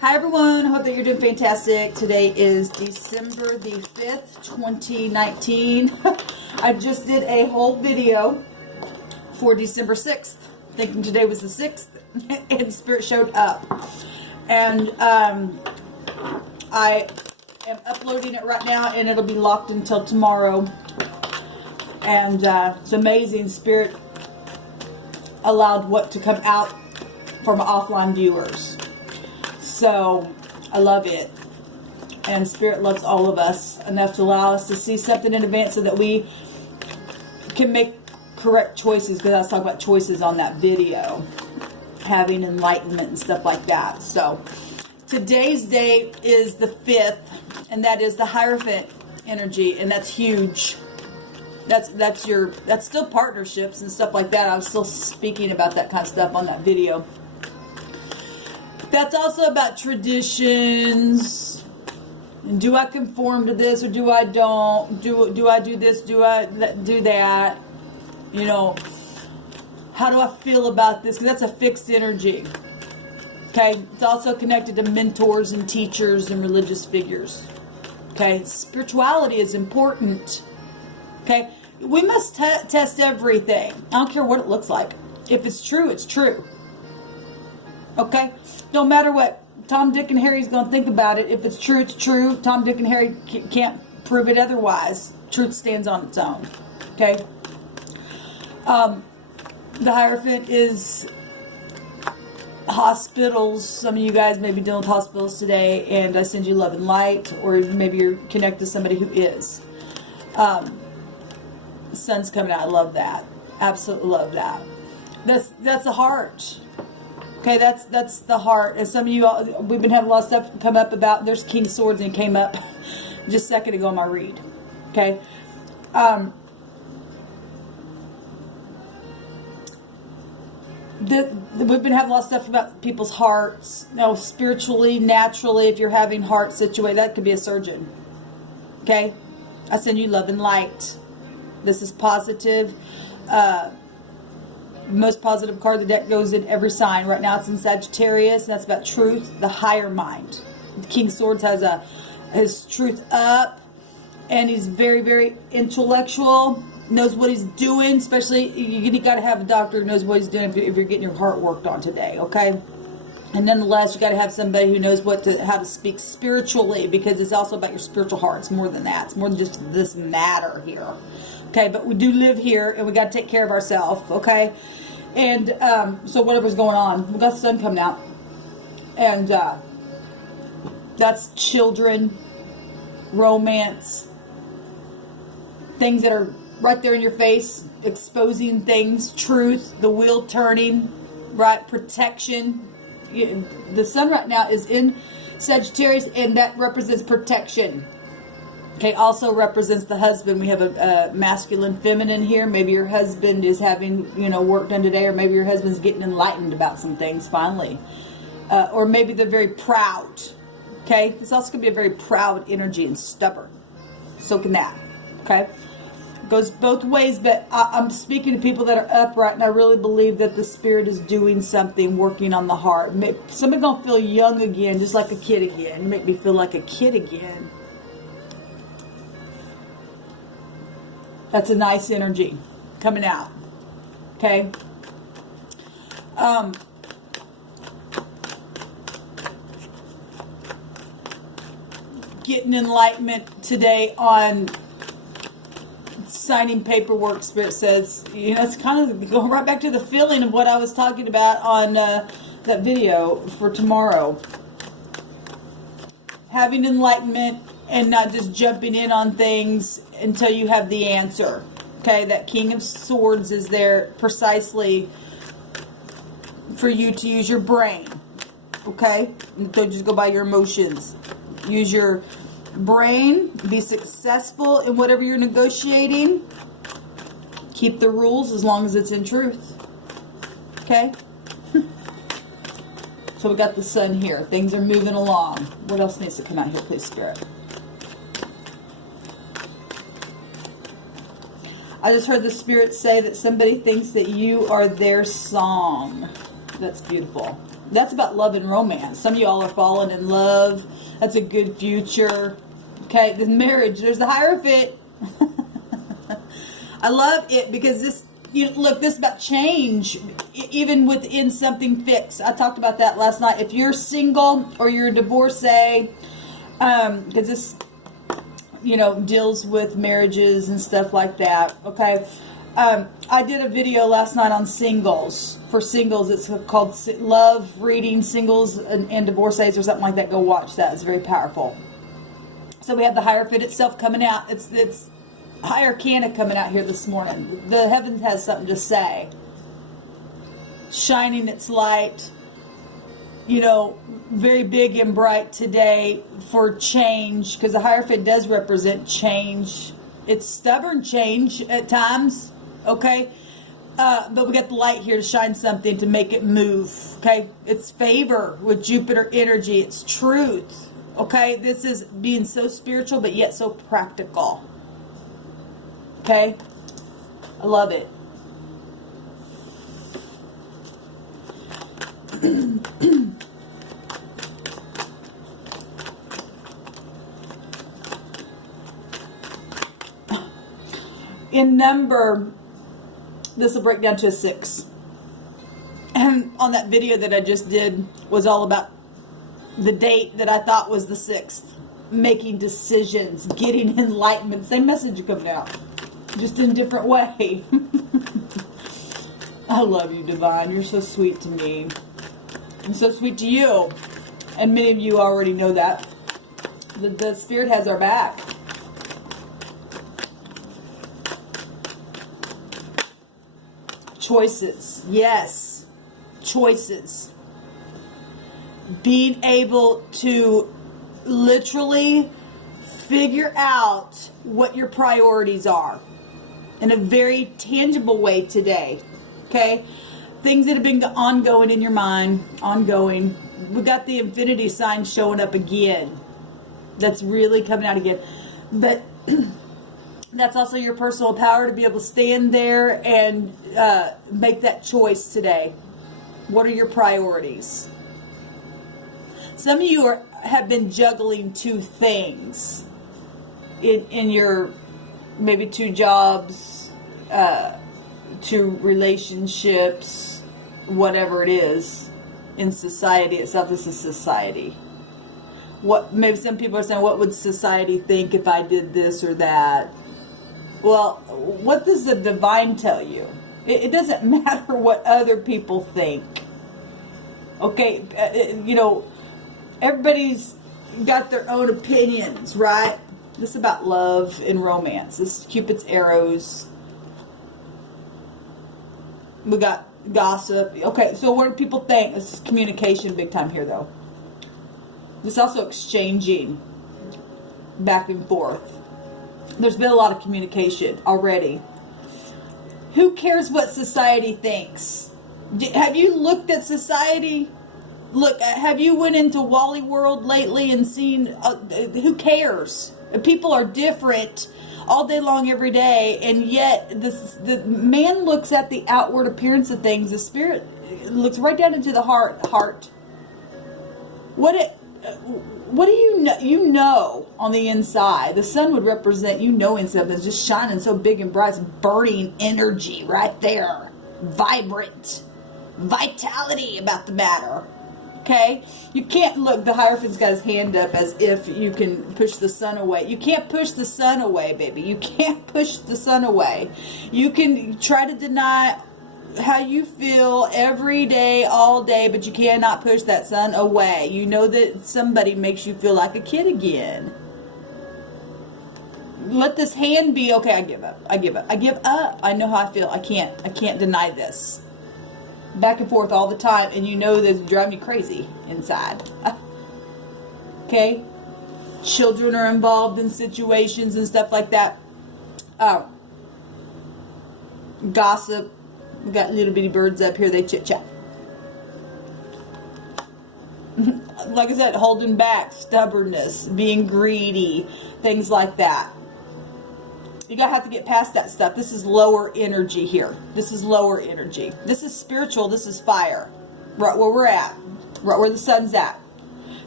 Hi everyone, hope that you're doing fantastic. Today is December the 5th, 2019. I just did a whole video for December 6th, thinking today was the 6th, and Spirit showed up. And I am uploading it right now, and it'll be locked until tomorrow. And it's amazing, Spirit allowed what to come out from offline viewers. So, I love it. And Spirit loves all of us enough to allow us to see something in advance so that we can make correct choices. Because I was talking about choices on that video. Having enlightenment and stuff like that. So, today's day is the 5th. And that is the Hierophant energy. And that's huge. That's still partnerships and stuff like that. I was still speaking about that kind of stuff on that video. That's also about traditions. Do I conform to this or do I don't? Do I do this? Do I do that? You know, how do I feel about this? Because that's a fixed energy. Okay, it's also connected to mentors and teachers and religious figures. Okay, spirituality is important. Okay, we must test everything. I don't care what it looks like. If it's true, it's true. Okay? Don't matter what Tom, Dick, and Harry's going to think about it. If it's true, it's true. Tom, Dick, and Harry can't prove it otherwise. Truth stands on its own. Okay? The Hierophant is hospitals. Some of you guys may be dealing with hospitals today, and I send you love and light, or maybe you're connected to somebody who is. The sun's coming out. I love that. Absolutely love that. That's the heart. Okay, that's the heart. And some of you, we've been having a lot of stuff come up about, there's King of Swords, and it came up just a second ago in my read. Okay. We've been having a lot of stuff about people's hearts. You know, spiritually, naturally, if you're having heart situation, that could be a surgeon. Okay. I send you love and light. This is positive. Most positive card of the deck goes in every sign. Right now it's in Sagittarius, and that's about truth, the higher mind. The King of Swords has his truth up, and he's very, very intellectual, knows what he's doing. Especially, you got to have a doctor who knows what he's doing if you're getting your heart worked on today, okay? And nonetheless, you got to have somebody who knows how to speak spiritually, because it's also about your spiritual heart. It's more than that. It's more than just this matter here. Okay, but we do live here, and we got to take care of ourselves, okay? And so whatever's going on, we got the sun coming out, and that's children, romance, things that are right there in your face, exposing things, truth, the wheel turning, right? Protection. The sun right now is in Sagittarius, and that represents protection. Okay, also represents the husband. We have a masculine, feminine here. Maybe your husband is having, work done today, or maybe your husband's getting enlightened about some things finally. Or maybe they're very proud. Okay, this also could be a very proud energy and stubborn. So can that. Okay, goes both ways, but I'm speaking to people that are upright, and I really believe that the Spirit is doing something, working on the heart. Somebody's going to feel young again, just like a kid again. You make me feel like a kid again. That's a nice energy coming out. Okay. Getting enlightenment today on signing paperwork. Spirit says, it's kind of going right back to the feeling of what I was talking about on that video for tomorrow. Having enlightenment and not just jumping in on things until you have the answer. Okay, that King of Swords is there precisely for you to use your brain. Okay, don't just go by your emotions. Use your brain. Be successful in whatever you're negotiating. Keep the rules as long as it's in truth. Okay. So we got the sun here. Things are moving along. What else needs to come out here, please, Spirit? I just heard the Spirit say that somebody thinks that you are their song. That's beautiful. That's about love and romance. Some of y'all are falling in love. That's a good future. Okay, the marriage, there's the Hierophant. I love it because this, look, this is about change, even within something fixed. I talked about that last night. If you're single or you're a divorcee, because this, deals with marriages and stuff like that, okay? I did a video last night on singles. For singles, it's called Love Reading Singles and Divorcees or something like that. Go watch that. It's very powerful. So we have the Hierophant itself coming out. It's High Arcana coming out here this morning. The heavens has something to say. Shining its light, very big and bright today for change, because the Hierophant does represent change. It's stubborn change at times, okay? But we got the light here to shine something to make it move, okay? It's favor with Jupiter energy. It's truth, okay? This is being so spiritual, but yet so practical, okay? I love it. In number, this will break down to a 6. And on that video that I just did was all about the date that I thought was the 6th. Making decisions, getting enlightenment. Same message coming out, just in a different way. I love you, Divine. You're so sweet to me. I'm so sweet to you. And many of you already know that. The Spirit has our back. Choices. Yes. Choices. Being able to literally figure out what your priorities are in a very tangible way today. Okay? Things that have been ongoing in your mind. Ongoing. We got the infinity sign showing up again. That's really coming out again. But that's also your personal power to be able to stand there and make that choice today. What are your priorities? Some of you have been juggling 2 things in your, maybe 2 jobs, 2 relationships, whatever it is in society itself. This is society. Maybe some people are saying, what would society think if I did this or that? Well, what does the Divine tell you? It doesn't matter what other people think. Okay, everybody's got their own opinions, right? This is about love and romance. This is Cupid's arrows. We got gossip. Okay, so what do people think? This is communication big time here, though. There's also exchanging back and forth. There's been a lot of communication already. Who cares what society thinks? Have you looked at society? Look, have you went into Wally World lately and seen, who cares? People are different all day long, every day, and yet the man looks at the outward appearance of things. The Spirit looks right down into the heart. What do you know? You know on the inside. The sun would represent, inside that's just shining so big and bright. It's burning energy right there. Vibrant. Vitality about the matter. Okay? You can't look, the Hierophant's got his hand up as if you can push the sun away. You can't push the sun away, baby. You can't push the sun away. You can try to deny how you feel every day, all day, but you cannot push that sun away. You know that somebody makes you feel like a kid again. Let this hand be, okay, I give up. I give up. I give up. I know how I feel. I can't deny this. Back and forth all the time, and you know that's driving you crazy inside. Okay? Children are involved in situations and stuff like that. Gossip. We got little bitty birds up here, they chit-chat. Like I said, holding back, stubbornness, being greedy, things like that. You're going to have to get past that stuff. This is lower energy here. This is lower energy. This is spiritual. This is fire. Right where we're at. right where the sun's at.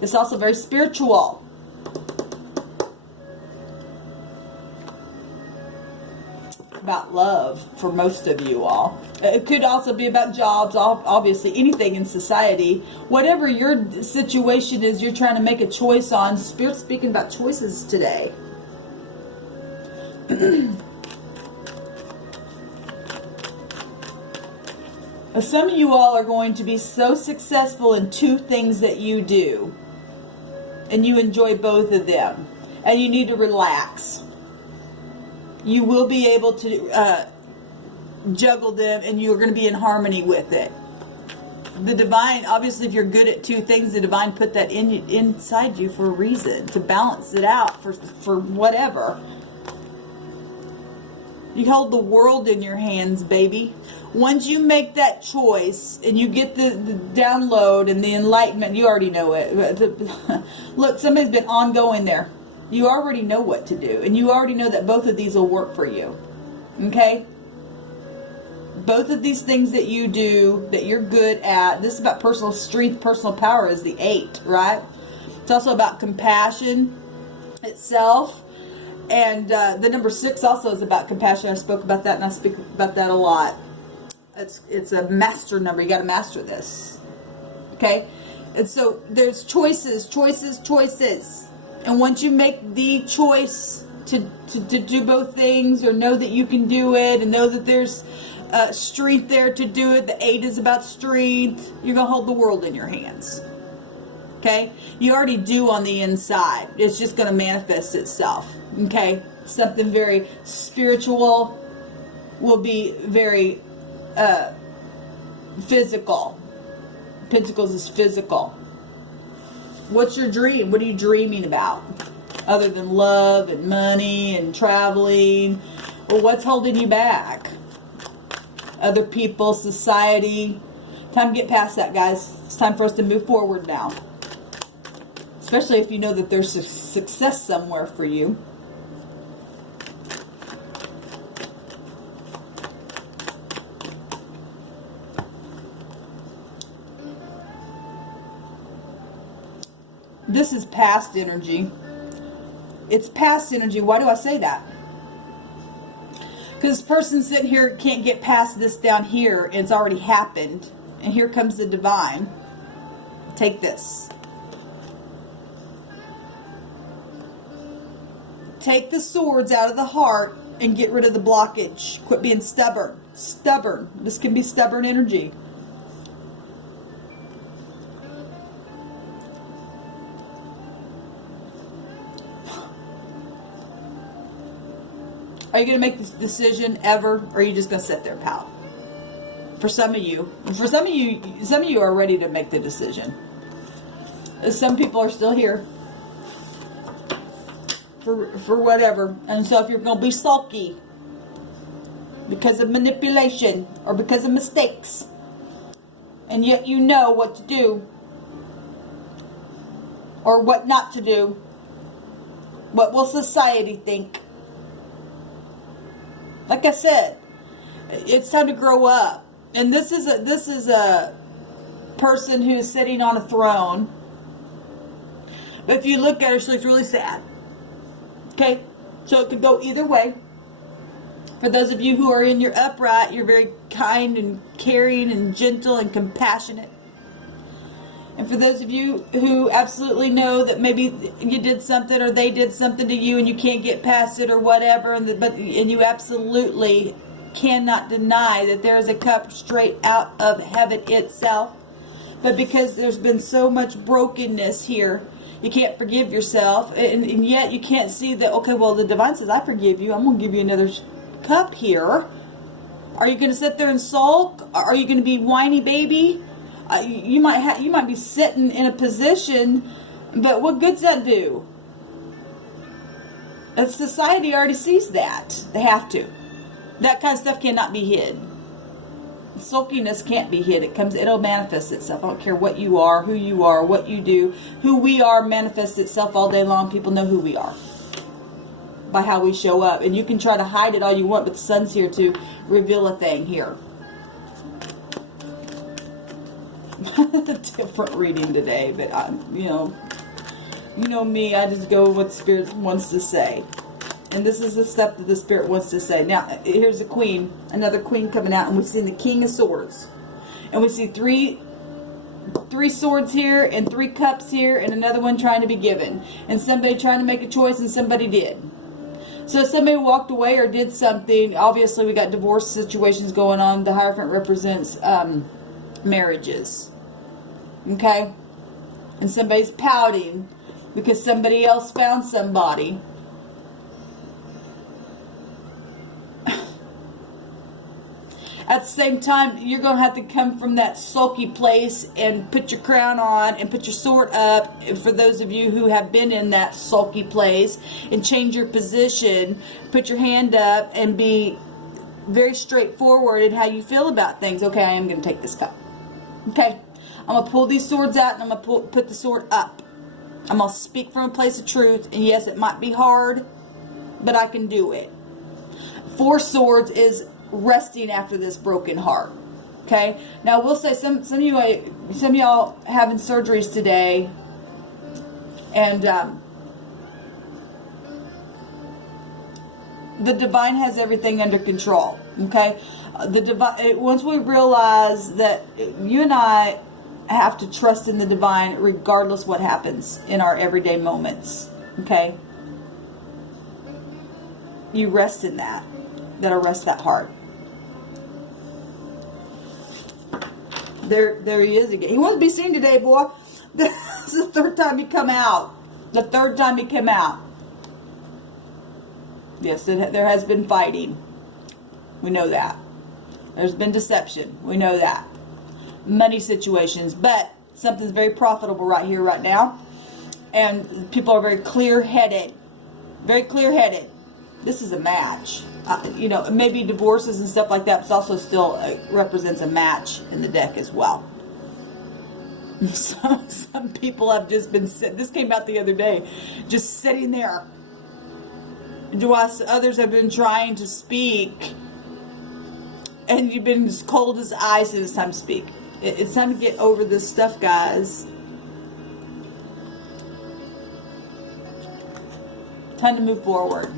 It's also very spiritual. About love for most of you all. It could also be about jobs, obviously anything in society. Whatever your situation is you're trying to make a choice on, Spirit's speaking about choices today. Some of you all are going to be so successful in two things that you do, and you enjoy both of them, and you need to relax. You will be able to juggle them, and you're going to be in harmony with it. The divine, obviously, if you're good at two things, the divine put that inside you for a reason, to balance it out for whatever. You hold the world in your hands, baby. Once you make that choice and you get the download and the enlightenment, you already know it. Look, somebody's been ongoing there. You already know what to do. And you already know that both of these will work for you. Okay? Both of these things that you do, that you're good at, this is about personal strength, personal power is the 8, right? It's also about compassion itself. And the number 6 also is about compassion. I spoke about that, and I speak about that a lot. It's a master number. You got to master this. Okay? And so there's choices. And once you make the choice to do both things, or know that you can do it, and know that there's strength there to do it, the 8 is about strength, you're going to hold the world in your hands. Okay? You already do on the inside. It's just going to manifest itself. Okay? Something very spiritual will be very physical. Pentacles is physical. What's your dream? What are you dreaming about? Other than love and money and traveling. Or what's holding you back? Other people, society. Time to get past that, guys. It's time for us to move forward now. Especially if you know that there's success somewhere for you. This is past energy. It's past energy. Why do I say that? Because this person sitting here can't get past this down here. And it's already happened. And here comes the divine. Take this. Take the swords out of the heart and get rid of the blockage. Quit being stubborn. Stubborn. This can be stubborn energy. Are you going to make this decision ever, or are you just going to sit there, pal? For some of you are ready to make the decision. Some people are still here for whatever. And so if you're going to be sulky because of manipulation or because of mistakes, and yet you know what to do or what not to do, what will society think? Like I said, it's time to grow up. And this is a person who's sitting on a throne. But if you look at her, she looks really sad. Okay? So it could go either way. For those of you who are in your upright, you're very kind and caring and gentle and compassionate. And for those of you who absolutely know that maybe you did something or they did something to you and you can't get past it or whatever, and you absolutely cannot deny that there is a cup straight out of heaven itself. But because there's been so much brokenness here, you can't forgive yourself. And yet you can't see that, okay, well, the divine says, I forgive you. I'm going to give you another cup here. Are you going to sit there and sulk? Are you going to be whiny baby? You might be sitting in a position, but what good's that do? Society already sees that. They have to. That kind of stuff cannot be hid. Sulkiness can't be hid. It'll manifest itself. I don't care what you are, who you are, what you do. Who we are manifests itself all day long. People know who we are by how we show up. And you can try to hide it all you want, but the sun's here to reveal a thing here. different reading today, but you know me, I just go with what the Spirit wants to say. And this is the stuff that the Spirit wants to say. Now, here's the Queen, another Queen coming out, and we see the King of Swords. And we see three swords here, and 3 cups here, and another one trying to be given. And somebody trying to make a choice, and somebody did. So somebody walked away or did something. Obviously, we got divorce situations going on. The Hierophant represents marriages. Okay? And somebody's pouting because somebody else found somebody. At the same time, you're going to have to come from that sulky place and put your crown on and put your sword up. And for those of you who have been in that sulky place, and change your position, put your hand up and be very straightforward in how you feel about things. Okay, I am going to take this cup. Okay, I'm going to pull these swords out and I'm going to put the sword up. I'm going to speak from a place of truth. And yes, it might be hard, but I can do it. 4 swords is resting after this broken heart. Okay, now we'll say some of y'all having surgeries today, and the divine has everything under control. Okay, the divine, once we realize that you and I have to trust in the divine regardless what happens in our everyday moments. Okay, you rest in that. That'll rest that heart. There he is again. He wants to be seen today, boy. This is the 3rd time he come out. The 3rd time he came out. Yes, there has been fighting. We know that. There's been deception. We know that. Money situations. But something's very profitable right here, right now. And people are very clear-headed. Very clear-headed. This is a match. You know, maybe divorces and stuff like that, but it also still represents a match in the deck as well. Some people have just been this came out the other day, just sitting there. Others have been trying to speak, and you've been as cold as ice, and it's time to speak. It's time to get over this stuff, guys. Time to move forward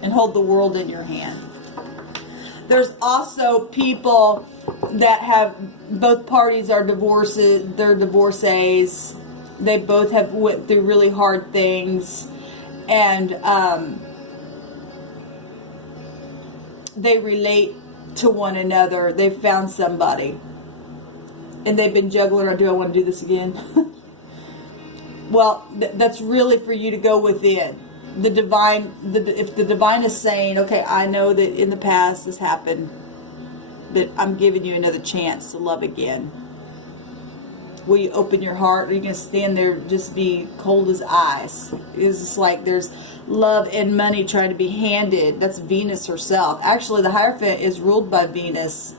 and hold the world in your hand. There's also people that have, both parties are divorced, they're divorcees. They both have went through really hard things, and they relate to one another. They've found somebody, and they've been juggling, or do I want to do this again? Well, that's really for you to go within. The divine, if the divine is saying, okay, I know that in the past this happened, but I'm giving you another chance to love again. Will you open your heart? Or are you going to stand there just be cold as ice? It's just like there's love and money trying to be handed. That's Venus herself. Actually, the Hierophant is ruled by Venus.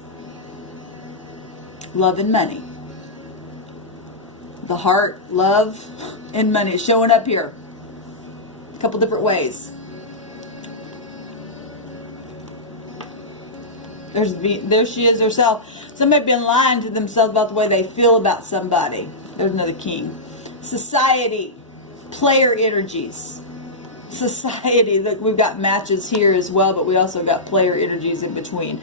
Love and money. The heart, love, and money is showing up here. A couple different ways. There she is herself. Somebody been lying to themselves about the way they feel about somebody. There's another king. Society, player energies. Society, look, we've got matches here as well, but we also got player energies in between.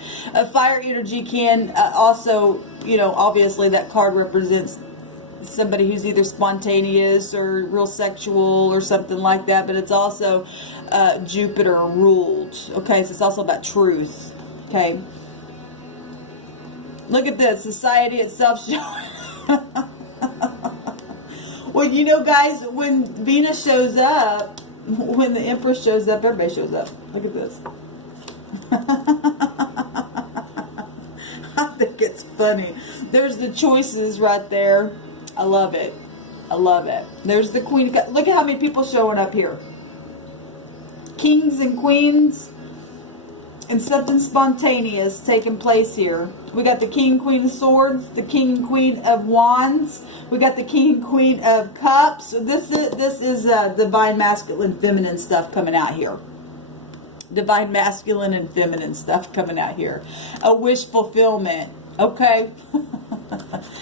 Fire energy can also, you know, obviously that card represents somebody who's either spontaneous or real sexual or something like that, but it's also Jupiter ruled. Okay, so it's also about truth. Okay, look at this. Society itself showing. Well, you know, guys, when Venus shows up, when the Empress shows up, everybody shows up. Look at this. I think it's funny. There's the choices right there. I love it. I love it. There's the Queen. Look at how many people showing up here. Kings and queens. And something spontaneous taking place here. We got the King and Queen of Swords, the King and Queen of Wands. We got the King and Queen of Cups. So this is divine masculine, feminine stuff coming out here. Divine masculine and feminine stuff coming out here. A wish fulfillment. Okay.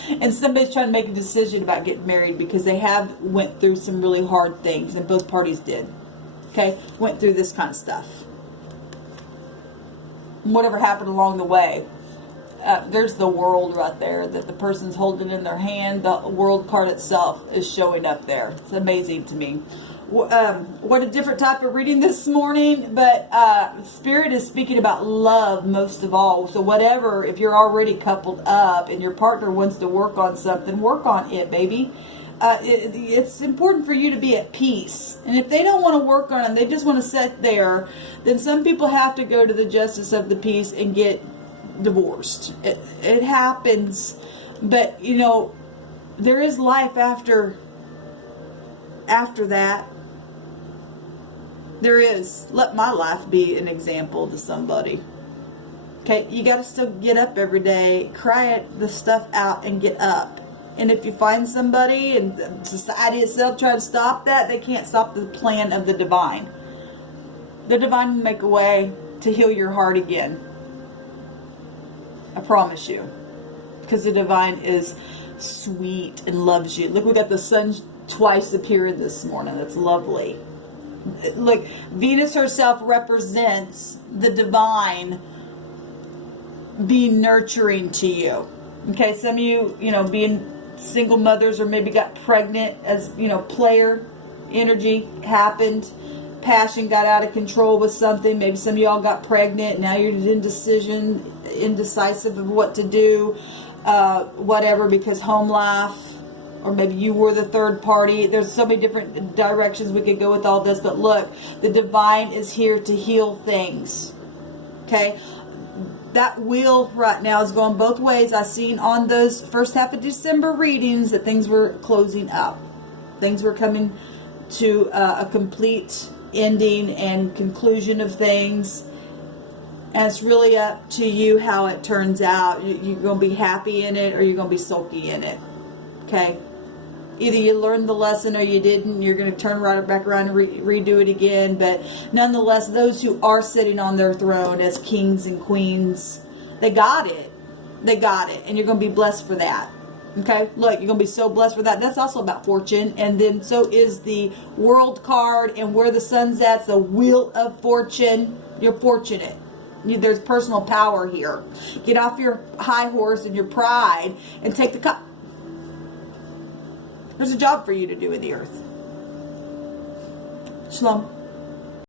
And somebody's trying to make a decision about getting married because they have went through some really hard things, and both parties did. Okay? Went through this kind of stuff. Whatever happened along the way. There's the world right there that the person's holding in their hand. The world card itself is showing up there. It's amazing to me. What a different type of reading this morning, but Spirit is speaking about love most of all. So whatever, if you're already coupled up and your partner wants to work on something, work on it, baby. It's important for you to be at peace. And if they don't want to work on it, they just want to sit there, then some people have to go to the justice of the peace and get divorced. It happens, but you know, there is life after that. There is. Let my life be an example to somebody. Okay, you got to still get up every day, cry the stuff out, and get up. And if you find somebody and society itself try to stop that, they can't stop the plan of the divine. The divine will make a way to heal your heart again. I promise you. Because the divine is sweet and loves you. Look, we got the sun twice appearing this morning. That's lovely. Look, Venus herself represents the divine being nurturing to you. Okay, some of you, being single mothers or maybe got pregnant as, player energy happened. Passion got out of control with something. Maybe some of y'all got pregnant. Now you're indecisive of what to do. Whatever, because home life, or maybe you were the third party. There's so many different directions we could go with all this. But look, the divine is here to heal things. Okay? That wheel right now is going both ways. I've seen on those first half of December readings that things were closing up. Things were coming to a complete ending and conclusion of things. And it's really up to you how it turns out. You're going to be happy in it or you're going to be sulky in it. Okay? Either you learned the lesson or you didn't. You're going to turn right back around and redo it again. But nonetheless, those who are sitting on their throne as kings and queens, they got it. They got it. And you're going to be blessed for that. Okay? Look, you're going to be so blessed for that. That's also about fortune. And then so is the world card. And where the sun's at, the wheel of fortune. You're fortunate. There's personal power here. Get off your high horse and your pride and take the cup. There's a job for you to do in the earth. Shalom.